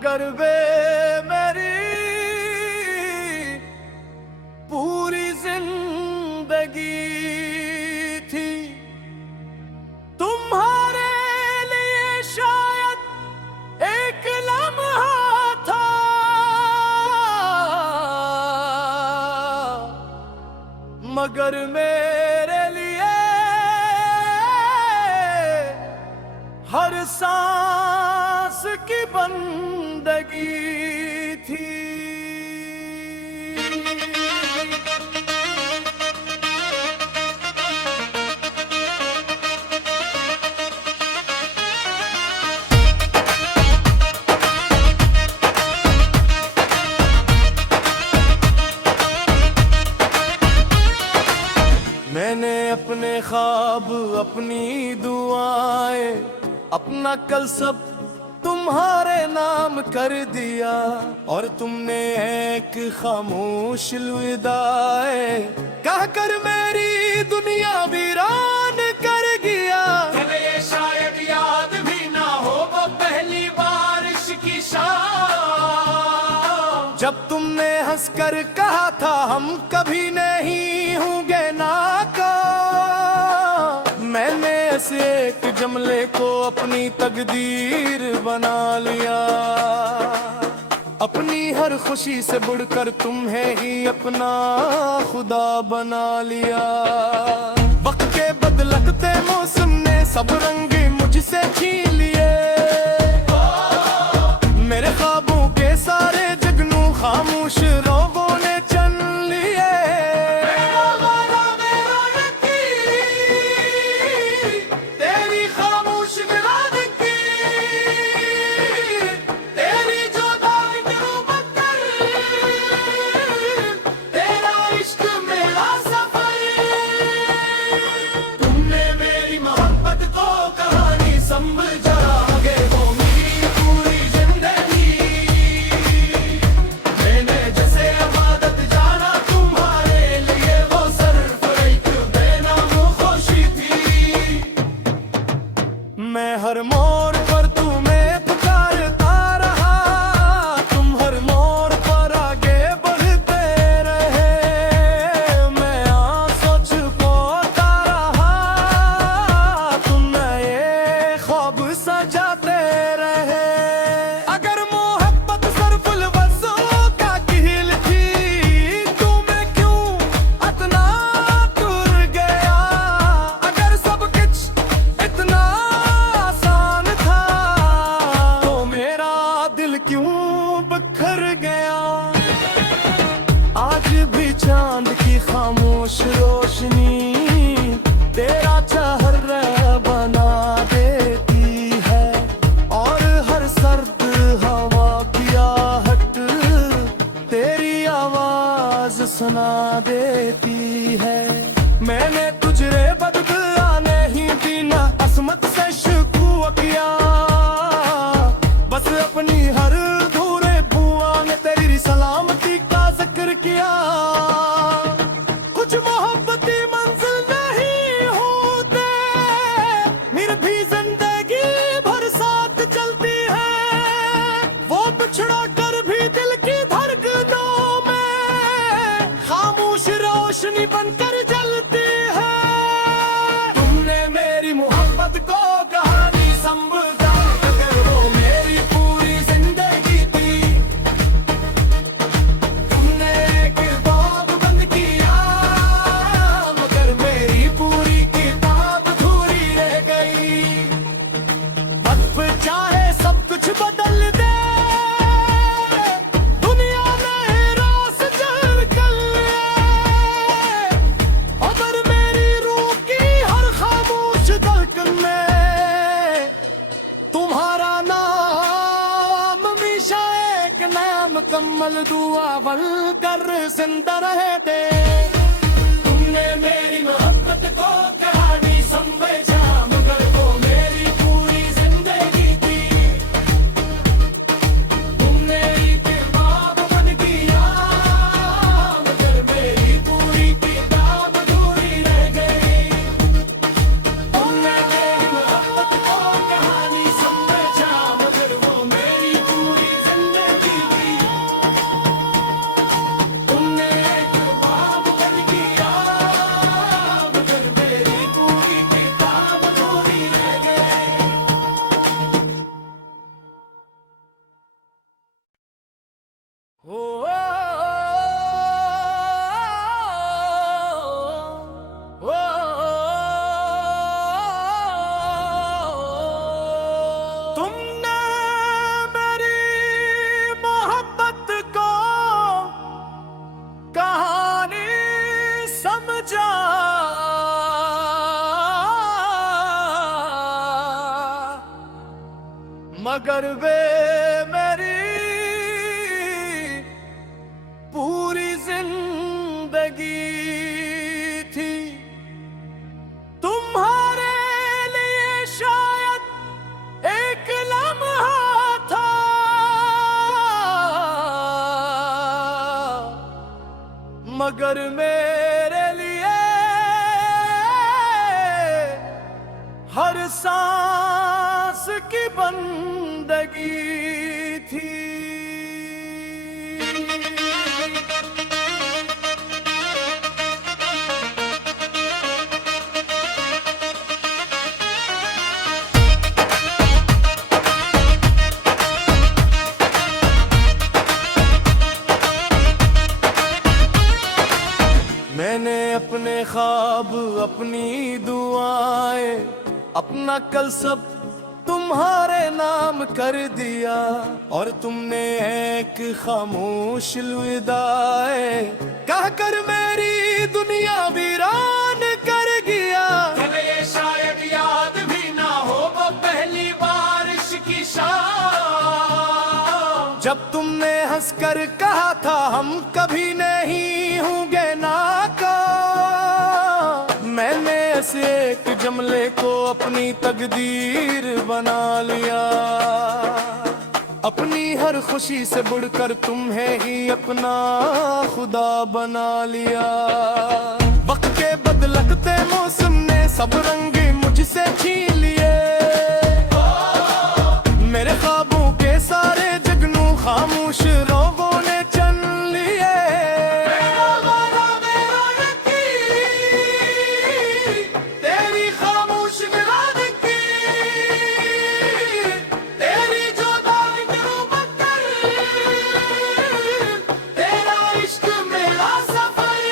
मगर वे मेरी पूरी जिंदगी थी। तुम्हारे लिए शायद एक लम्हा था, मगर मेरे लिए हर सांस की बंदगी थी। मैंने अपने ख्वाब, अपनी दुआएं, अपना कल सब तुम्हारे नाम कर दिया, और तुमने एक खामोश अलविदाए कह कर मेरी दुनिया वीरान कर गया। ये शायद याद भी ना हो वो पहली बारिश की शाम, जब तुमने हंसकर कहा था हम कभी नहीं होंगे नाकाम। मैंने ऐसे एक जमले को अपनी तकदीर बना लिया, अपनी हर खुशी से बढ़कर तुम्हें ही अपना खुदा बना लिया। वक्त के बदलते मौसम ने सब रंग मुझसे छीन लिए, मेरे ख्वाबों के सारे जगनू खामोश लोगों ने चन लिए। तेरी खामोश विरादगी, तेरी जुदाई क्यों बदतर, तेरा इश्क मेरा सफर। तुमने मेरी मोहब्बत को कहानी समझा, आगे वो मेरी पूरी जिंदगी। मैंने जैसे इबादत जाना तुम्हारे लिए, वो सिर्फ एक बेनाम खुशी थी। मैं हर मोड़ पर तुम्हें पुकारता रहा, तुम हर मोड़ पर आगे बढ़ते रहे। मैं आंसू छुपाता रहा, तुम नए ख्वाब सजाते रहे। अगर मोहब्बत सरफुल वज़ों का कील थी, तो मैं क्यों इतना टूट गया। अगर सब कुछ इतना आसान था, तो मेरा दिल क्यों बिखर गया। आज भी चांद की खामोश रोशनी तेरा चेहरा बना देती है, और हर सर्द हवा की आहट तेरी आवाज सुना देती है। मैंने तुझे बदला नहीं दीना असमत से शुक्र किया, बस अपनी हर धूरे बुआ ने तेरी सलामती का जिक्र किया। कुछ मोहब्बती मंजिल नहीं होते, फिर भी जिंदगी भर साथ चलती है। वो बिछड़ा कर भी दिल की धड़कनों में खामोश रोशनी बनकर जलती है। तुमने मेरी मोहब्बत को कहानी समझा, अगर वो मेरी पूरी जिंदगी थी। तुमने एक बाब बंद किया, मगर मेरी पूरी किताब अधूरी रह गई। वक्त चाहे सब कुछ बदल दे, दुनिया नए रास चल कर ले, मगर मेरी रूह की हर खामोश धड़कन में तुम्हारा नाम हमेशा एक नया मुकम्मल दुआ बन कर जिंदा रहते। तुमने मेरी मोहब्बत को कहानी समझा, मगर वो मेरी पूरी जिंदगी थी। तुमने एक बाब बन किया, मगर मेरी पूरी किताब अधूरी रह गई। तुमने मेरी मोहब्बत को कहानी समझा, मगर वो मेरी पूरी मगर वे मेरी पूरी जिंदगी थी। तुम्हारे लिए शायद एक लम्हा था, मगर मेरे लिए हर सांस की बंदगी थी। मैंने अपने ख्वाब, अपनी दुआएं, अपना कल सब तुम्हारे नाम कर दिया, और तुमने एक खामोश अलविदाए कहकर मेरी दुनिया वीरान कर गया। तुम्हें शायद याद भी ना हो वो पहली बारिश की शाम, जब तुमने हंसकर कहा था हम कभी नहीं होंगे नाकाम। मैंने ऐसे एक जमले को अपनी तकदीर बना लिया, अपनी हर खुशी से बढ़कर तुम्हें ही अपना खुदा बना लिया। वक्त के बदलते मौसम ने सब रंग मुझसे छीन लिए, मेरे ख्वाबों के सारे जगनू खामोश लोगों ने चन लिए। मेरा वादा मेरा यकीन, तेरी खामोश गिरादगी, तेरी जुदाई करूं बदतर, तेरा इश्क मेरा सफर।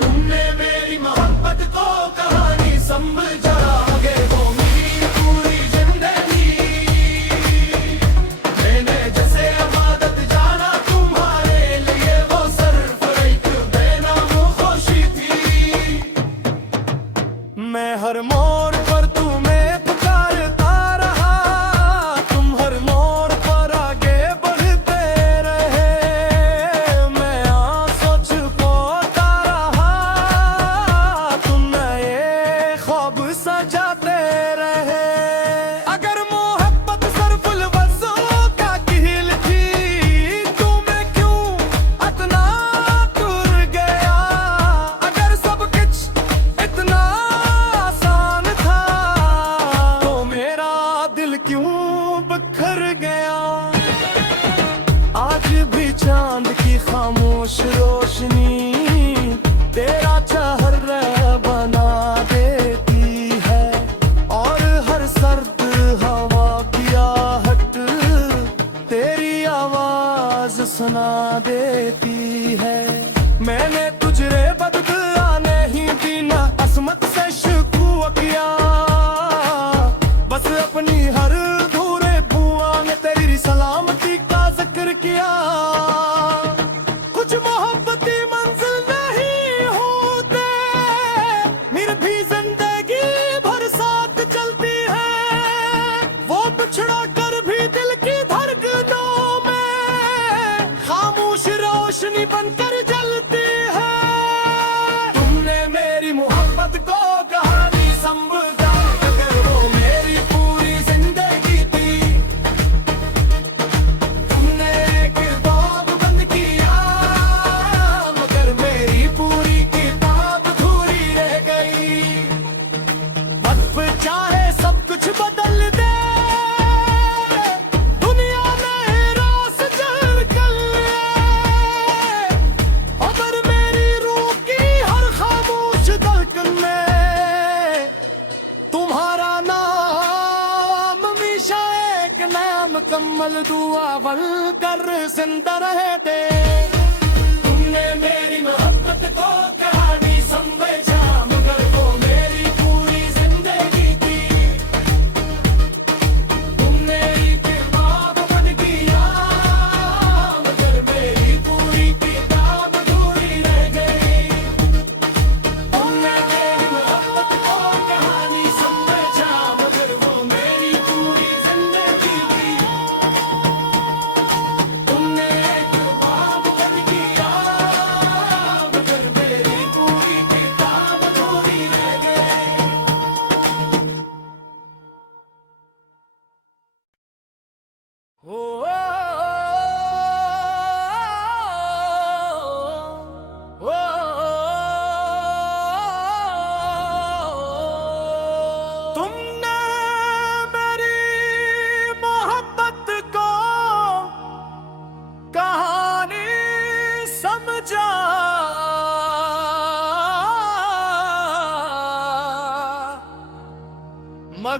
तुमने मेरी मोहब्बत को कहानी समझा, आगे वो मेरी पूरी जिंदगी। मैंने जैसे इबादत जाना तुम्हारे लिए, वो सिर्फ एक बेनाम खुशी थी। मैं हर मोड़ पर तुम्हें पुकारता रहा, तुम हर मोड़ पर आगे बढ़ते रहे। मैं आंसू छुपाता रहा, तुम नए ख्वाब सजाते रहे। अगर मोहब्बत सरफुल वज़ों का कील थी, तो मैं क्यों इतना टूट गया। अगर सब कुछ इतना आसान था, तो मेरा दिल क्यों बिखर गया। आज भी चांद की खामोश रोशनी तेरा चेहरा बना देती है, और हर सर्द हवा की आहट तेरी आवाज सुना देती है। मैंने तुझे बदला नहीं दीना असमत से शुक्र किया, बस अपनी हर धूरे बुआ ने तेरी सलामती का जिक्र किया। कुछ मोहब्बती मंजिल नहीं होते, फिर भी जिंदगी भर साथ चलती है। वो बिछड़ा कर भी दिल की धड़कनों में खामोश रोशनी बनकर जलती है। तुमने मेरी मोहब्बत को कहानी समझा, अगर वो मेरी पूरी जिंदगी थी। तुमने एक बाब बंद किया, मगर मेरी पूरी किताब अधूरी रह गई। अब चाहे सब कुछ बदल दे, दुनिया में रास जल कर ले, मगर मेरी रूह की हर खामोश धड़कन में तुम्हारा नाम हमेशा एक नया मुकम्मल दुआ बन कर जिंदा रहते। तुमने मेरी मोहब्बत को कहानी समझा, मगर वो मेरी पूरी जिंदगी थी। तुमने एक बाब बन गया, मगर मेरी पूरी किताब अधूरी रह गई। तुमने मेरी मोहब्बत को कहानी समझा, मगर वो मेरी पूरी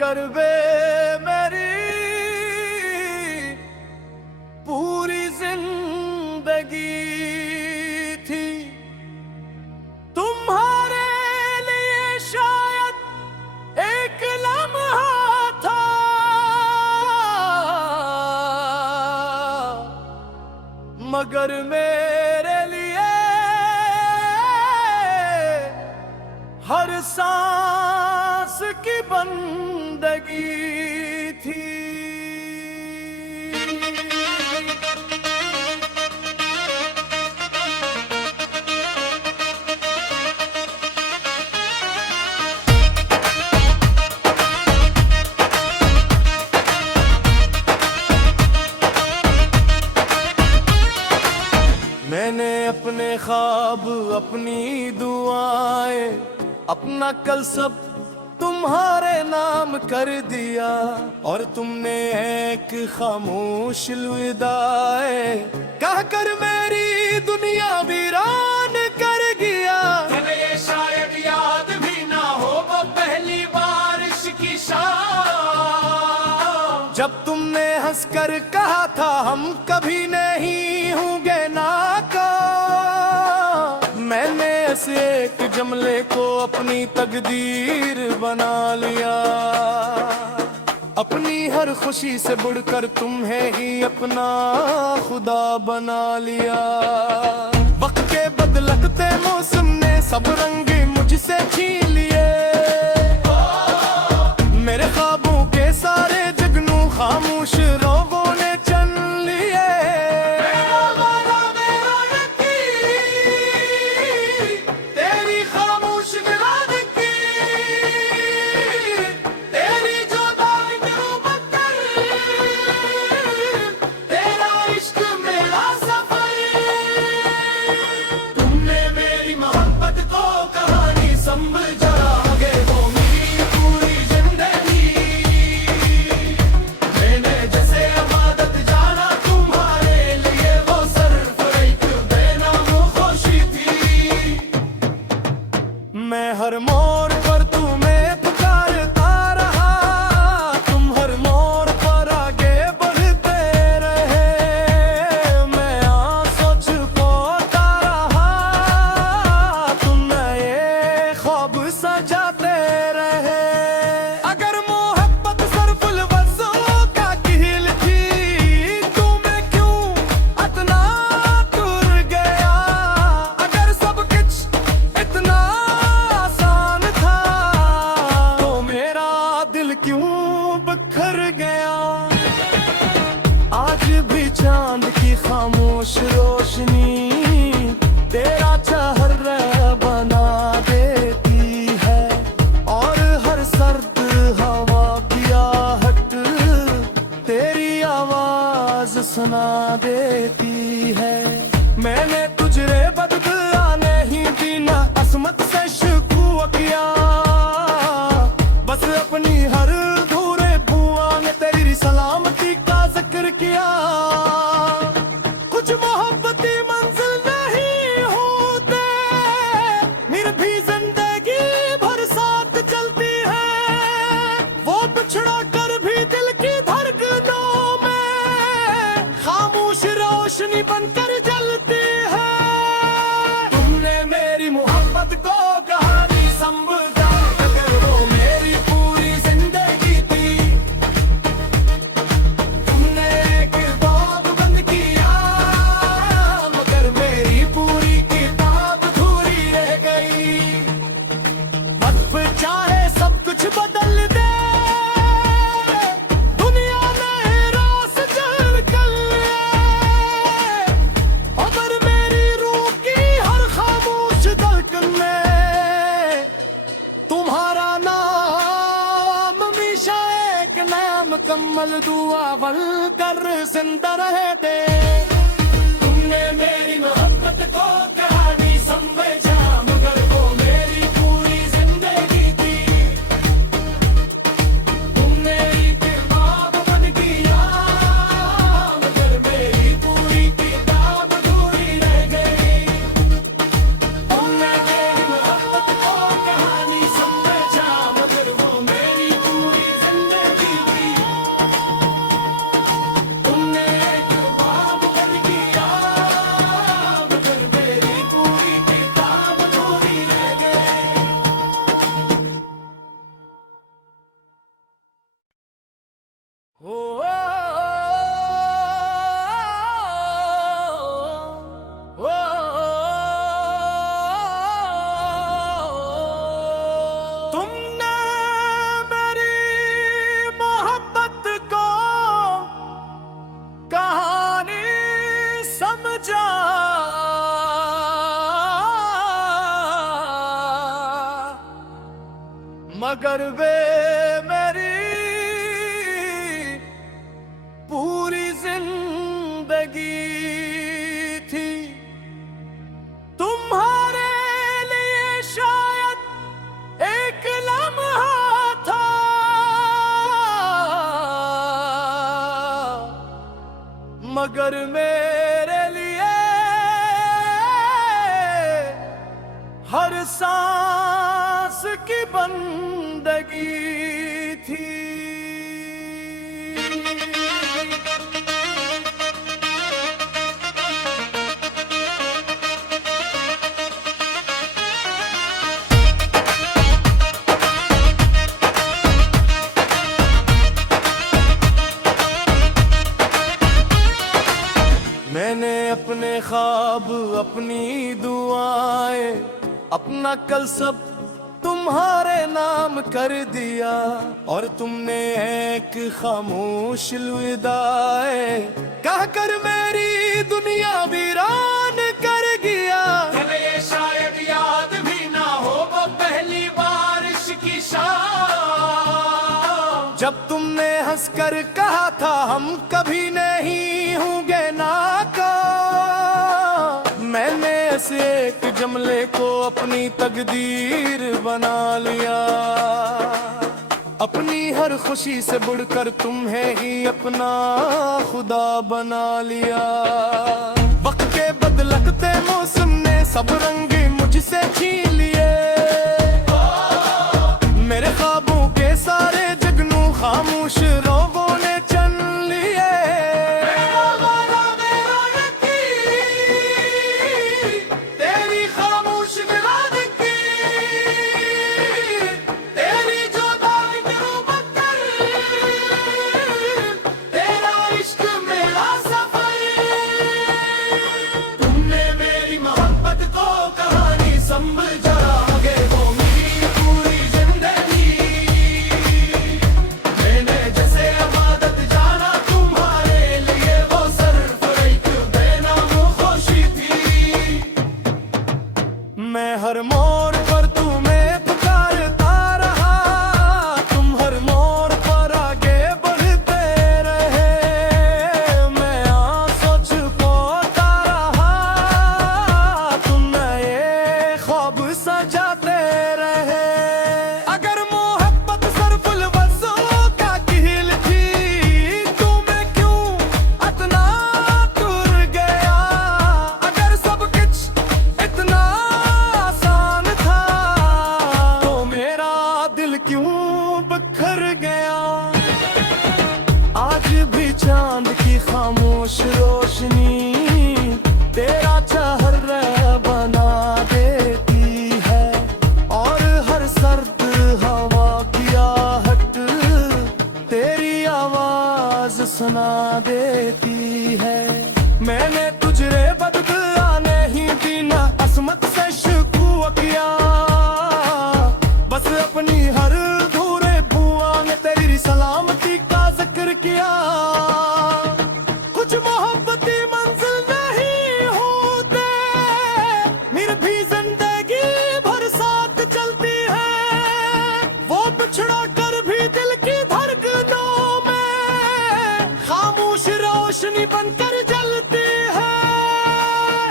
मगर वे मेरी पूरी जिंदगी थी। तुम्हारे लिए शायद एक लम्हा था, मगर मेरे लिए हर सांस की बंदगी थी। मैंने अपने ख्वाब, अपनी दुआएं, अपना कल सब तुम्हारे नाम कर दिया, और तुमने एक खामोश अलविदाए कहकर मेरी दुनिया वीरान कर गया। तुम्हें ये शायद याद भी ना हो वो पहली बारिश की शाम, जब तुमने हंसकर कहा था हम कभी नहीं होंगे नाकाम। मैंने ऐसे एक जमले को अपनी तकदीर बना लिया, अपनी हर खुशी से बढ़कर तुम्हें ही अपना खुदा बना लिया। वक्त के बदलते मौसम ने सब रंग मुझसे छीन लिए, मेरे ख्वाबों के सारे जगनू खामोश लोगों ने चन लिए। मेरा वादा मेरा यकीन, तेरी खामोश निरादगी, तेरी जुदाई मेरा बदर, तेरा इश्क मेरा सफर। तुमने मेरी मोहब्बत को कहानी समझा, आगे वो मेरी पूरी जिंदगी। मैंने जैसे इबादत जाना तुम्हारे लिए, वो सिर्फ एक बेनाम खुशी थी। मैं हर मोड़ पर तुम्हें पुकारता रहा, तुम हर मोड़ पर आगे बढ़ते रहे। मैं आंसू छुपाता रहा, तुम नए ख्वाब सजाते रहे। अगर मोहब्बत सिर्फ लफ्ज़ों का खेल थी, तो मैं क्यों इतना टूट गया। अगर सब कुछ इतना आसान था, तो मेरा दिल क्यों बिखर गया। आज भी चांद की खामोश रोशनी तेरा चेहरा बना देती है, और हर सर्द हवा की आहट तेरी आवाज सुना देती है। मैंने तुझे बदला नहीं दी, ना असमत से शिकवा किया, बस अपनी हर धूरे बुआ ने तेरी सलामती का जिक्र किया। कुछ मोहब्बती मंजिल नहीं होते, फिर भी जिंदगी भर साथ चलती है। वो बिछड़ा कर भी दिल की धड़कनों में खामोश रोशनी बनकर जलती है। तुमने मेरी मोहब्बत को कहानी समझा, अगर वो मेरी पूरी जिंदगी थी। तुमने एक बाब बंद किया, मगर मेरी पूरी किताब अधूरी रह गई। वक्त चाहे सब कुछ बदल दे, दुनिया में रास चल कर ले, मगर मेरी रूह की हर खामोश धड़कन में तुम्हारा नाम हमेशा एक नया मुकम्मल दुआ बन कर जिंदा रहते। तुमने मेरी मोहब्बत को कहानी समझा, मगर वो मेरी पूरी जिंदगी थी। तुमने एक बाब बन किया, मगर मेरी पूरी किताब अधूरी रह गई। तुमने मेरी मोहब्बत को कहानी समझा, मगर वो मेरी पूरी जिंदगी समझा मगर वे मेरी पूरी जिंदगी थी। तुम्हारे लिए शायद एक लम्हा था, मगर मेरे लिए हर सांस की बंदगी थी। मैंने अपने ख्वाब, अपनी दुआएं, अपना कल सब तुम्हारे नाम कर दिया, और तुमने एक खामोश अलविदाए कह कर मेरी दुनिया वीरान कर गया। चले शायद याद भी ना हो वो पहली बारिश की शाम, जब तुमने हंसकर कहा था हम कभी नहीं होंगे नाकाम। मैंने ऐसे एक जमले को अपनी तकदीर बना लिया, अपनी हर खुशी से बढ़कर तुम्हें ही अपना खुदा बना लिया। वक्त के बदलते मौसम ने सब रंग मुझसे छीन लिए, मेरे ख्वाबों के सारे जगनू खामोश लोगों ने चन लिए। मेरा वादा मेरा यकीन, तेरी खामोश विलादगी, तेरी जुदाई करो बदतर, तेरा इश्क मेरा सफर। तुमने मेरी मोहब्बत को कहानी समझा, आगे वो मेरी पूरी जिंदगी। मैंने जैसे अबादत जाना तुम्हारे लिए, वो सिर्फ एक बेनाम खुशी थी। मैं हर मोड़ पर तुम्हें पुकारता रहा, तुम हर मोड़ पर आगे बढ़ते रहे। मैं आंसू छुपाता रहा, तुम नए ख्वाब सजाते रहे। अगर मोहब्बत सरफुल वज़ों का कील थी, तो मैं क्यों इतना टूट गया। अगर सब कुछ इतना आसान था, तो मेरा दिल क्यों बिखर गया। आज भी चांद की खामोश रोशनी तेरा चेहरा बना देती है, और हर सर्द हवा की आहट तेरी आवाज सुना देती है। मैंने तुझे बदला नहीं दीना असमत से शुक्र किया, बस अपनी हर धूरे बुआ ने तेरी सलामती का जिक्र किया। कुछ मोहब्बती मंजिल नहीं होते, मेरी भी जिंदगी भर साथ चलती है। वो बिछड़ा कर भी दिल की धड़कनों में खामोश रोशनी बनकर जलती है।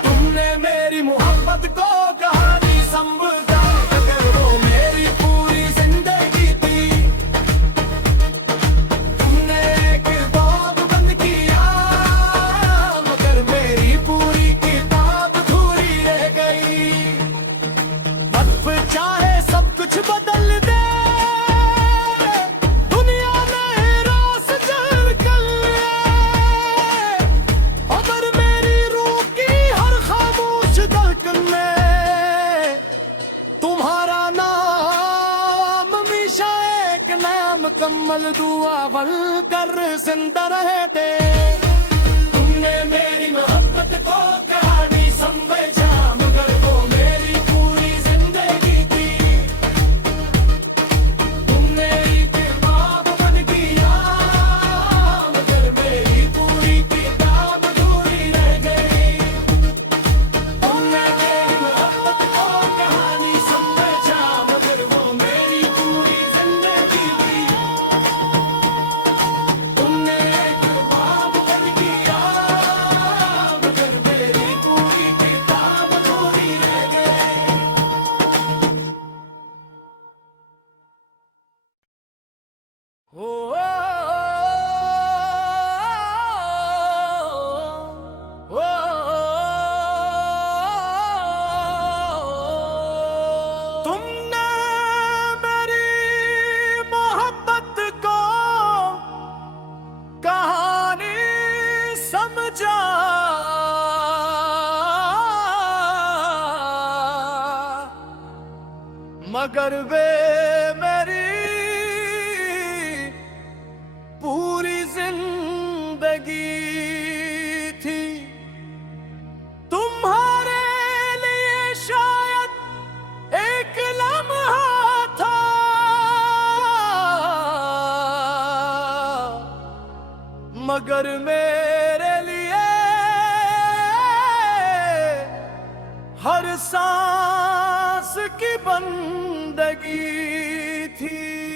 तुमने मेरी मोहब्बत को कहानी समझा, अगर वो मेरी पूरी जिंदगी थी। तुमने एक बाब बंद किया, मगर मेरी पूरी किताब अधूरी रह गई। वक्त चाहे सब कुछ बदल दे, दुनिया नए रास चल कर ले, मगर मेरी रूह की हर खामोश धड़कन में तुम्हारा नाम हमेशा एक नया मुकम्मल दुआ बन कर जिंदा रहते। तुमने मेरी मोहब्बत को कहानी समझा, मगर वो मेरी पूरी जिंदगी थी। तुमने एक बाब बन किया, मगर मेरी पूरी किताब अधूरी रह गई। मगर वे मेरी पूरी जिंदगी थी। तुम्हारे लिए शायद एक लम्हा था, मगर मेरे लिए हर सांस की बंदगी थी।